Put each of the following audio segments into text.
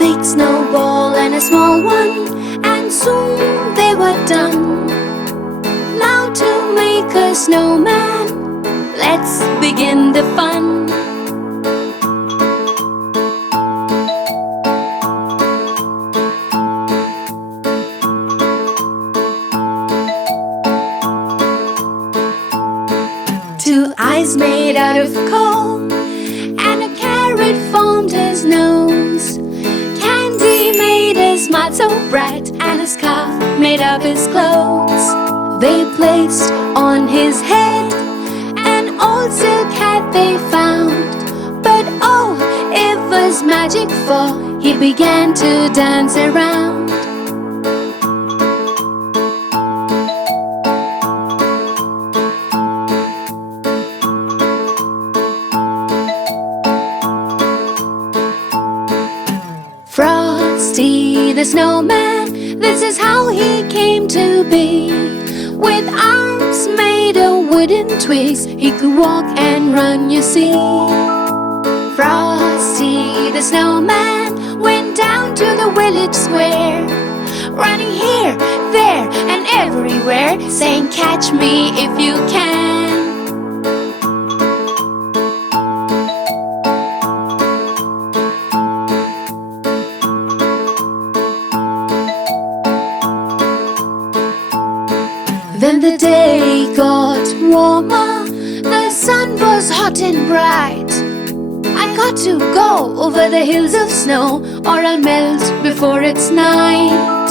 big snowball and a small one, and soon they were done. Now to make a snowman, let's begin the fun. Two eyes made out of coal, and a carrot formed his nose. Candy made his smile so bright, and a scarf made up his clothes. They placed on his head an old silk hat they found, but oh, it was magic, for he began to dance around. Frosty the Snowman, this is how he came to be. With arms made of wooden twigs, he could walk and run, you see. Frosty the Snowman went down to the village square, running here, there, and everywhere, saying, "Catch me if you can." Then the day got warmer, the sun was hot and bright. I got to go over the hills of snow, or I'll melt before it's night.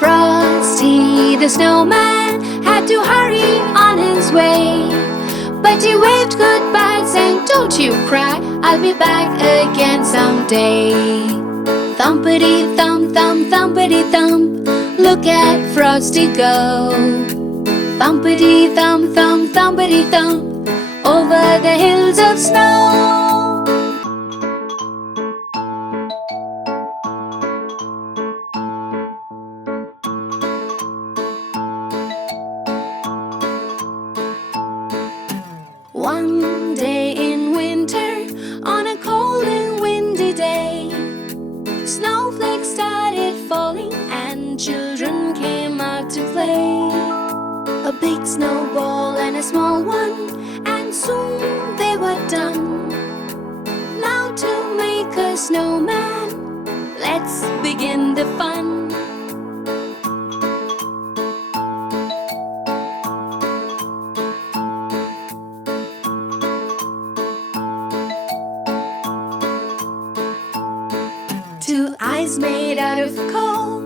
Frosty the Snowman had to hurry on his way, but he waved goodbye, saying, "Don't you cry, I'll be back again someday." Thumpity thump, thump, thumpity thump, look at Frosty go. Thumpity thump, thump, thumpity thump, over the hills of snow. One day in winter, on a cold and windy day, snowflakes started falling and children came out to play. A big snowball and a small one, and soon they were done. Now to make a snowman, let's begin the fun. Two eyes made out of coal,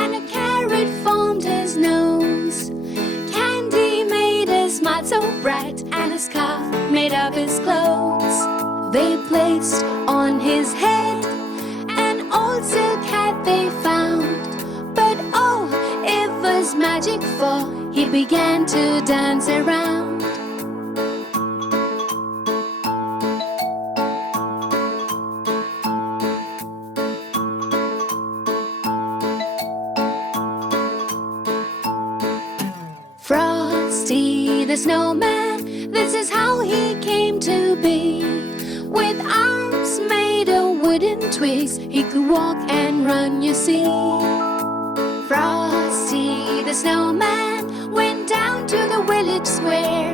and a carrot formed his nose. Candy made his smile so bright, and a scarf made up his clothes. They placed on his head an old silk hat they found, but oh, it was magic, for he began to dance around. Frosty the Snowman, this is how he came to be. With arms made of wooden twigs, he could walk and run, you see. Frosty the Snowman went down to the village square,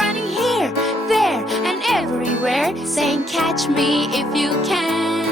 running here, there, and everywhere, saying, "Catch me if you can."